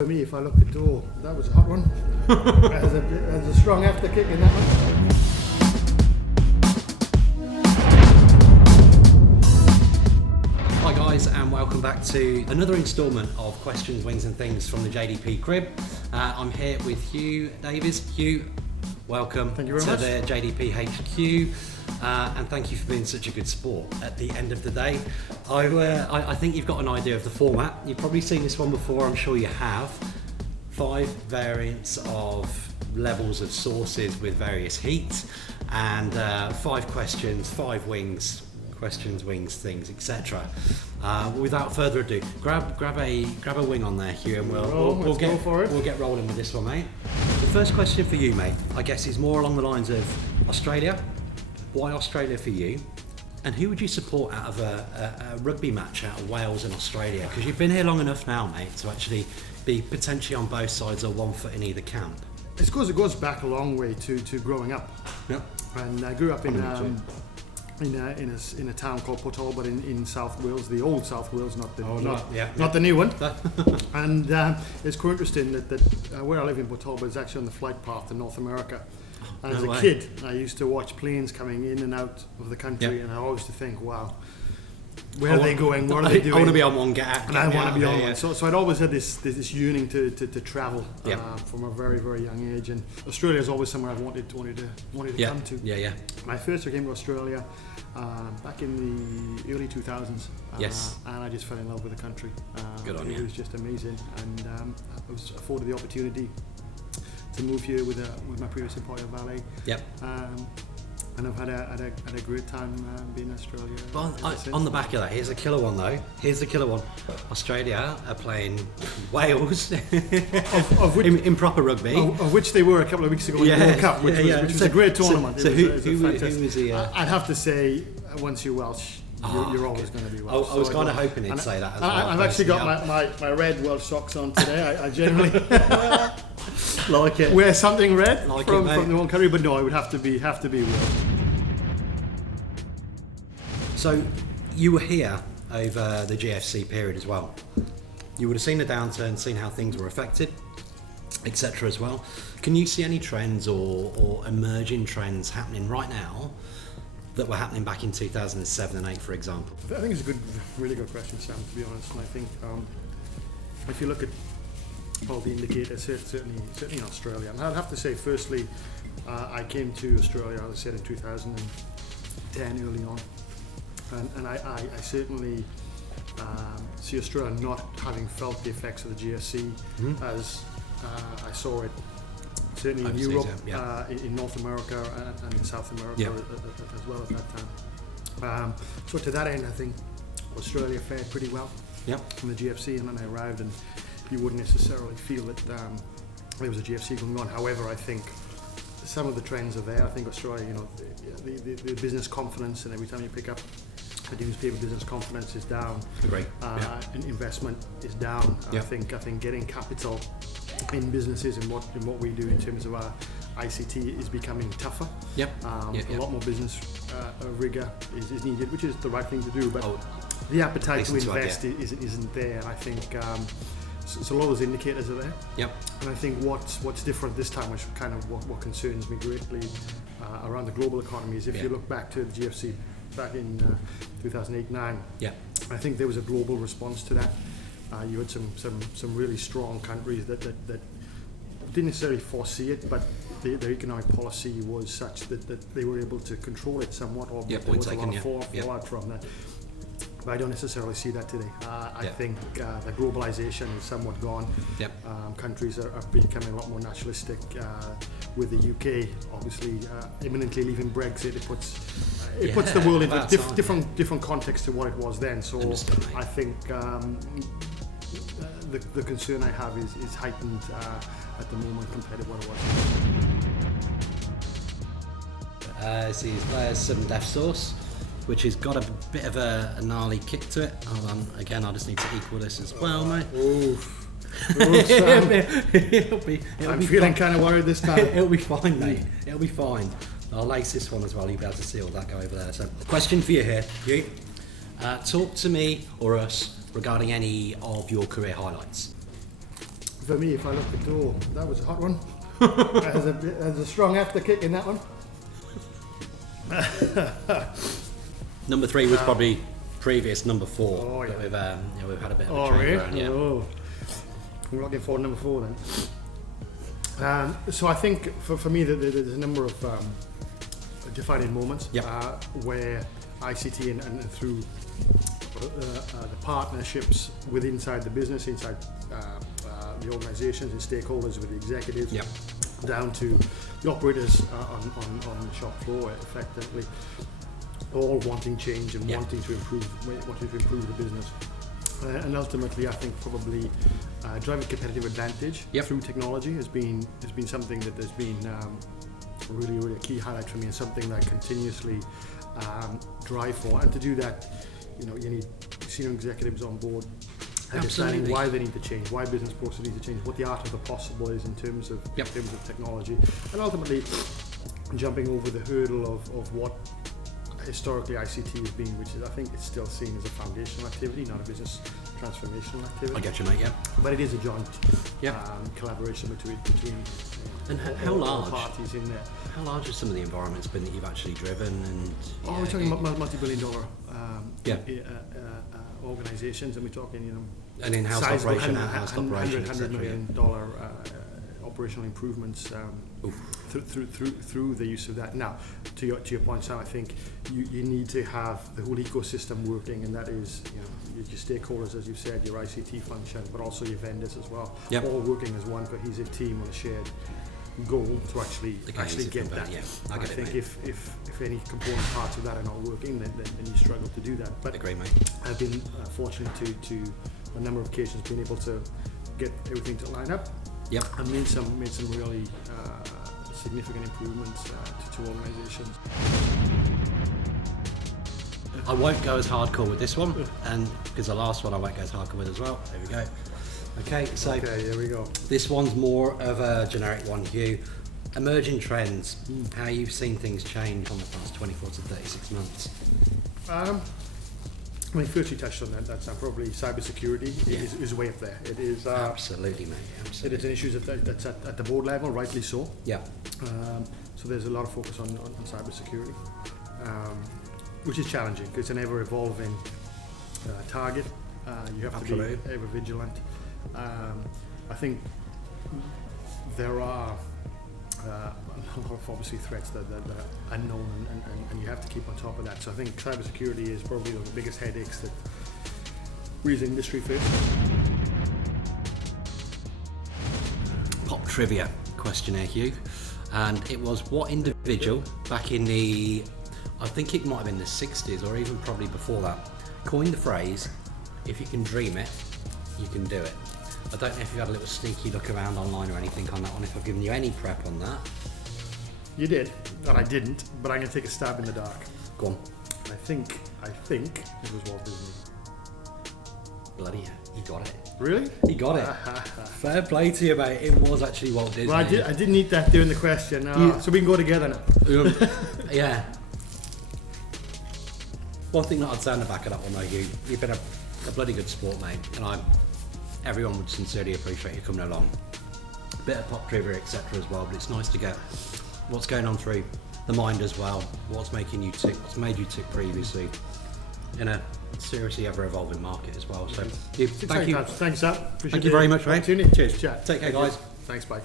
For me, if I look at that was a hot one. There's a strong after kick in that one. Hi guys, and welcome back to another instalment of Questions, Wings and Things from the JDP Crib. I'm here with Huw Davies. Huw, welcome Thank you very to much. the JDP HQ. And thank you for being such a good sport at the end of the day. I think you've got an idea of the format. You've probably seen this one before, I'm sure you have. 5 variants of levels of sauces with various heats, and 5 questions, 5 wings, questions, wings, things, etc. Without further ado, grab a wing on there, Huw, and we'll get rolling with this one, mate. The first question for you, mate, I guess is more along the lines of Australia. Why Australia for you? And who would you support out of a rugby match out of Wales and Australia? Because you've been here long enough now, mate, to actually be potentially on both sides or one foot in either camp. It goes back a long way to growing up. Yep. And I grew up in a town called Port Talbot in South Wales, the old South Wales, not the new one. And it's quite interesting that where I live in Port Talbot is actually on the flight path to North America. And as a kid, I used to watch planes coming in and out of the country, and I always used to think, wow, where are they going? What are they doing? I want to be on one, and I want to be on one. So I'd always had this yearning to travel from a very, very young age. And Australia is always somewhere I've wanted to come to. Yeah. My first I came to Australia back in the early 2000s. And I just fell in love with the country. Good on you. It was just amazing, and I was afforded the opportunity to move here with my previous employer, Valet. Yep. And I've had a great time being in Australia. Well, on the back of that, here's a killer one though. Here's the killer one. Australia are playing Wales in proper rugby. Of which they were a couple of weeks ago in the World Cup, which was a great tournament. Who was he? I'd have to say, once you're Welsh, you're always going to be Welsh. I was kind of hoping he'd say that as well. I've actually got my red Welsh socks on today. I generally like it. Wear something red from the one country, but no, it would have to be Welsh. So you were here over the GFC period as well. You would have seen the downturn, seen how things were affected, etc. as well. Can you see any trends or emerging trends happening right now that were happening back in 2007 and 8, for example? I think it's a really good question, Sam, to be honest. And I think if you look at all the indicators, certainly in Australia, and I'd have to say, firstly, I came to Australia, as I said, in 2010, early on, and I certainly see Australia not having felt the effects of the GFC as I saw it. Certainly in Europe, in North America, and in South America as well at that time. So to that end, I think Australia fared pretty well from the GFC, and then I arrived, and you wouldn't necessarily feel that there was a GFC going on. However, I think some of the trends are there. I think Australia, the business confidence, and every time you pick up the newspaper, business confidence is down. Agree. And investment is down. I think getting capital in businesses and what we do in terms of our ICT is becoming tougher. A lot more business rigor is needed, which is the right thing to do, but the appetite to invest isn't there. And I think so a lot of those indicators are there. And I think what's different this time, which kind of what concerns me greatly around the global economy, is if you look back to the GFC back in 2008-9, I think there was a global response to that. You had some really strong countries that didn't necessarily foresee it, but their economic policy was such that they were able to control it somewhat, or there was a lot of fallout from that. But I don't necessarily see that today. I think the globalization is somewhat gone. Countries are becoming a lot more nationalistic. With the UK, obviously, imminently leaving Brexit, it puts the world into a different context to what it was then. So I think the concern I have is heightened at the moment compared to what it was. There's some death sauce, which has got a bit of a gnarly kick to it. Hold on, again, I just need to equal this as well, mate. I'm feeling kind of worried this time. It'll be fine, mate. It'll be fine. I'll lace this one as well. You'll be able to see all that go over there. So, question for you here. Talk to me or us regarding any of your career highlights. For me, if I look at door, that was a hot one. There's a strong after kick in that one. Number 3 was probably previous number 4. Oh, yeah. But we've had a bit of a change really? around. Yeah. Oh. I'm looking forward to number 4 then. So I think for me there's a number of defining moments where ICT and through the partnerships with inside the business, inside the organisations and stakeholders, with the executives, down to the operators on the shop floor, effectively, all wanting change and wanting to improve the business. And ultimately, I think probably driving competitive advantage through technology has been something that has been really a key highlight for me, and something that I continuously drive for. And to do that, you need senior executives on board, understanding why they need to change, why business processes need to change, what the art of the possible is in terms of technology, and ultimately jumping over the hurdle of what historically ICT has been, which is, I think, it's still seen as a foundational activity, not a business transformational activity. I get you, mate. But it is a joint collaboration between and how all large parties in there. How large have some of the environments been that you've actually driven? And we're talking about multi-billion-dollar organisations, and we're talking, an in-house operation, out-house operation, $100 million operational improvements through the use of that. Now, to your point, Sam, I think you need to have the whole ecosystem working, and that is your stakeholders, as you said, your ICT function, but also your vendors as well, all working as one cohesive team on a shared goal to actually get that. I think if any component parts of that are not working, then you struggle to do that. But agree, mate. I've been fortunate to a number of occasions being able to get everything to line up. And made some really significant improvements to organisations. I won't go as hardcore with this one, and because the last one I won't go as hardcore with as well. There we go. Okay, here we go. This one's more of a generic one, Huw. Emerging trends, how you've seen things change on the past 24 to 36 months. First you touched on that. That's probably cybersecurity is way up there. It is absolutely, mate. Absolutely. It is an issue that's at the board level, rightly so. So there's a lot of focus on cybersecurity, which is challenging because it's an ever-evolving target. You have to be ever vigilant. I think there are a lot of obviously threats that are unknown, and you have to keep on top of that. So I think cybersecurity is probably one of the biggest headaches that we as an industry face. Pop trivia questionnaire, Huw, and it was what individual back in the, I think it might have been the 60s or even probably before that, coined the phrase, if you can dream it, you can do it. I don't know if you had a little sneaky look around online or anything on that one, if I've given you any prep on that. You did, and I didn't, but I'm going to take a stab in the dark. Go on. I think it was Walt Disney. Bloody hell, he got it. Really? He got it. Fair play to you, mate. It was actually Walt Disney. Well, I didn't need that during the question, so we can go together now. Yeah. One thing that I'd say on the back of that one though, you've been a bloody good sport, mate, and everyone would sincerely appreciate you coming along. Bit of pop trivia, etc. as well, but it's nice to get what's going on through the mind as well, what's making you tick, what's made you tick previously in a seriously ever-evolving market as well. So, thank you. Thanks, Sam. Thank you very much, mate. Cheers. Chat. Take care, guys. Thanks, bye.